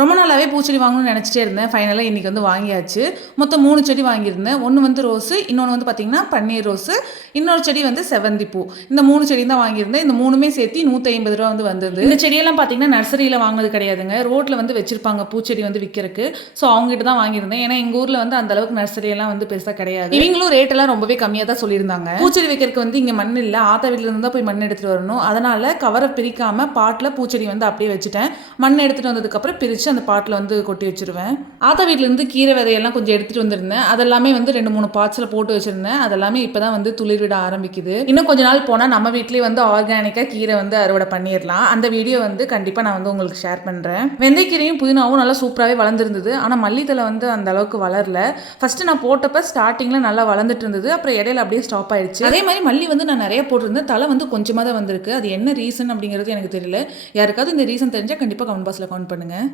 ரொம்ப நாளாகவே பூச்செடி வாங்கணும்னு நினச்சிட்டே இருந்தேன். ஃபைனலாக இன்றைக்கி வந்து வாங்கியாச்சு. மொத்தம் 3 செடி வாங்கியிருந்தேன். ஒன்று வந்து ரோஸு, இன்னொன்று வந்து பார்த்திங்கன்னா பன்னீர் ரோஸு, இன்னொரு செடி வந்து செவந்தி பூ. இந்த 3 செடி தான் வாங்கியிருந்தேன். இந்த 3மே சேர்த்து 150 ரூபா வந்து வந்தது. இந்த செடியெல்லாம் பார்த்திங்கன்னா நர்சரியில் வாங்கினது கிடையாதுங்க. ரோட்டில் வந்து வச்சிருப்பாங்க பூச்செடி வந்து விற்கிறதுக்கு. ஸோ அவங்ககிட்ட தான் வாங்கியிருந்தேன். ஏன்னா எங்கள் ஊரில் வந்து அந்தளவுக்கு நர்சரியெல்லாம் வந்து பெருசாக கிடையாது. இவங்களும் ரேட்டெல்லாம் ரொம்பவே கம்மியாக தான் சொல்லியிருந்தாங்க. பூச்செடி வைக்கிறதுக்கு வந்து இங்கே மண் இல்லை, ஆத்தா வீட்டில் இருந்து தான் போய் மண் எடுத்துகிட்டு வரணும். அதனால் கவரை பிரிக்காமல் பாட்டில் பூச்செடி வந்து அப்படியே வச்சுட்டேன். மண் எடுத்துகிட்டு வந்ததுக்கப்புறம் பிரித்து அந்த பாட்டில் வந்து கொட்டி வச்சிருவேன். ஆத்தா வீட்டிலேருந்து கீரை விதையெல்லாம் கொஞ்சம் எடுத்துகிட்டு வந்திருந்தேன். அதெல்லாமே வந்து 2-3 பாட்ஸில் போட்டு வச்சுருந்தேன். அதெல்லாமே இப்போ தான் வந்து துளிர்விட ஆரம்பிக்குது. இன்னும் கொஞ்ச நாள் போனால் நம்ம வீட்லேயே வந்து ஆர்கானிக்காக கீரை வந்து அறுவடை பண்ணிடலாம். அந்த வீடியோ வந்து கண்டிப்பாக நான் வந்து உங்களுக்கு ஷேர் பண்ணுறேன். வெந்தயக்கீரையும் புதினாவும் நல்லா சூப்பராகவே வளர்ந்துருந்தது. ஆனால் மல்லித்தலை வந்து அந்த அளவுக்கு வளரல. ஃபஸ்ட்டு நான் போட்டப்போ ஸ்டார்டிங்கில் நல்லா வளர்ந்துட்டு இருந்தது. அப்புறம் இடையில அப்படியே ஸ்டாப் ஆயிடுச்சு. அதே மாதிரி மல்லி வந்து நான் நிறைய போட்டிருந்தேன். தலை வந்து கொஞ்சமாக தான் வந்திருக்கு. அது என்ன ரீசன் அப்படிங்கிறது எனக்கு தெரியல. யாருக்காவது இந்த ரீசன் தெரிஞ்சால் கண்டிப்பாக கமெண்ட் பாக்ஸில் கமெண்ட் பண்ணுங்கள்.